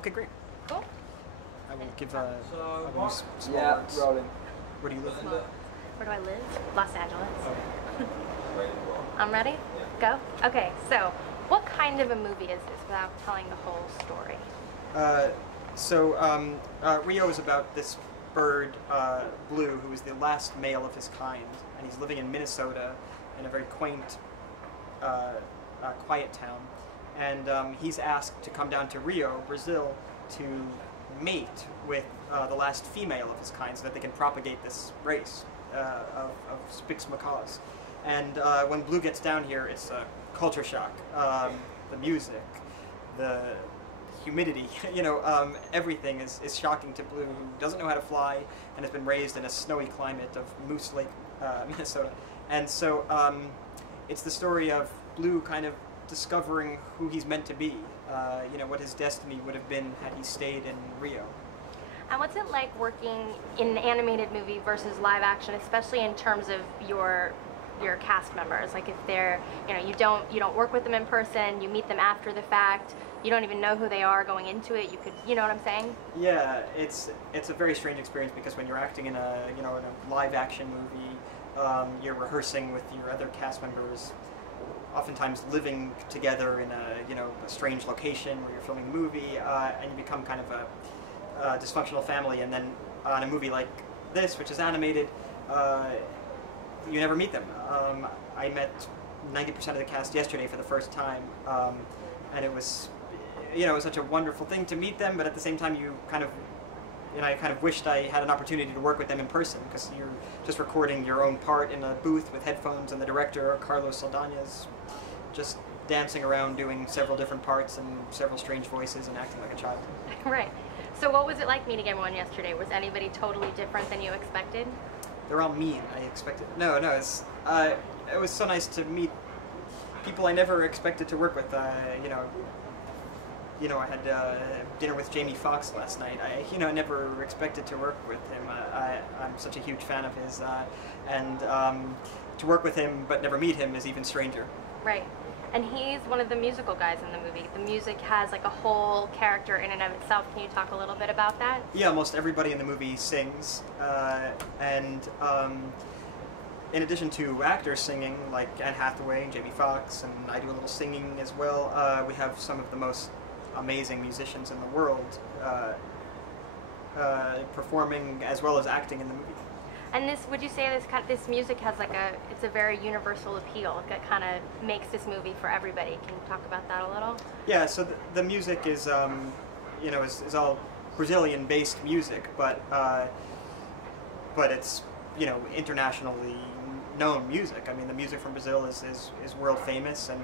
Okay, great. Cool. I will give I will use small words. rolling. Where do you live? Where do I live? Los Angeles. Oh. I'm ready? Go? Okay, so what kind of a movie is this without telling the whole story? Rio is about this bird, Blue, who is the last male of his kind, and he's living in Minnesota in a very quaint, quiet town. And he's asked to come down to Rio, Brazil, to mate with the last female of his kind so that they can propagate this race of Spix macaws. And when Blue gets down here, it's a culture shock. The music, the humidity, everything is shocking to Blue, who doesn't know how to fly and has been raised in a snowy climate of Moose Lake, Minnesota. And so it's the story of Blue kind of discovering who he's meant to be, what his destiny would have been had he stayed in Rio. And what's it like working in an animated movie versus live action, especially in terms of your cast members? Like if they're, you don't work with them in person, you meet them after the fact, you don't even know who they are going into it. You could, you know what I'm saying? Yeah, it's a very strange experience because when you're acting in a in a live action movie, you're rehearsing with your other cast members, oftentimes living together in a strange location where you're filming a movie, and you become kind of a dysfunctional family. And then on a movie like this, which is animated, you never meet them. I met 90% of the cast yesterday for the first time, and it was, it was such a wonderful thing to meet them. But at the same time, I kind of wished I had an opportunity to work with them in person, because you're just recording your own part in a booth with headphones, and the director, Carlos Saldanha's, just dancing around doing several different parts and several strange voices and acting like a child. Right. So what was it like meeting everyone yesterday? Was anybody totally different than you expected? They're all mean. I expected. No, it was so nice to meet people I never expected to work with. I had dinner with Jamie Foxx last night. I never expected to work with him. I'm such a huge fan of his, and to work with him but never meet him is even stranger. Right. And he's one of the musical guys in the movie. The music has like a whole character in and of itself. Can you talk a little bit about that? Yeah, almost everybody in the movie sings, and in addition to actors singing, like Anne Hathaway and Jamie Foxx, and I do a little singing as well, we have some of the most amazing musicians in the world performing as well as acting in the movie. And would you say this music has it's a very universal appeal that kind of makes this movie for everybody? Can you talk about that a little? Yeah, so the music is, is all Brazilian-based music, but it's, internationally known music. I mean, the music from Brazil is world famous and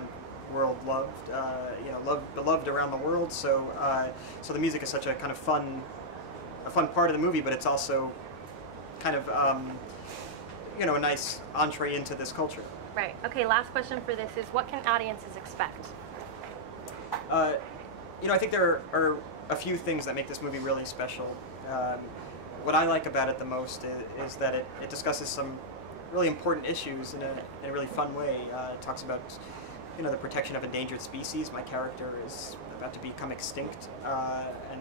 world loved, beloved around the world. So the music is such a kind of fun part of the movie, but it's also kind of, a nice entree into this culture. Right. Okay, last question for this is, what can audiences expect? I think there are a few things that make this movie really special. What I like about it the most is that it discusses some really important issues in a really fun way. It talks about, the protection of endangered species. My character is about to become extinct, and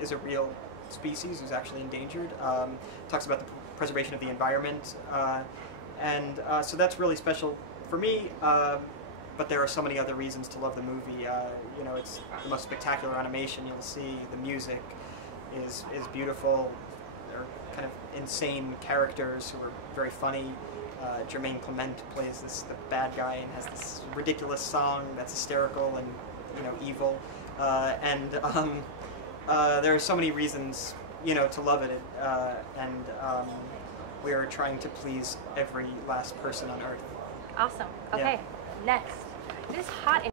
is a real species who's actually endangered. Talks about the preservation of the environment, so that's really special for me. But there are so many other reasons to love the movie. It's the most spectacular animation you'll see. The music is beautiful. There are kind of insane characters who are very funny. Jermaine Clement plays the bad guy and has this ridiculous song that's hysterical and evil. There are so many reasons, to love it, and we are trying to please every last person on Earth. Awesome. Okay, yeah. Next. This hot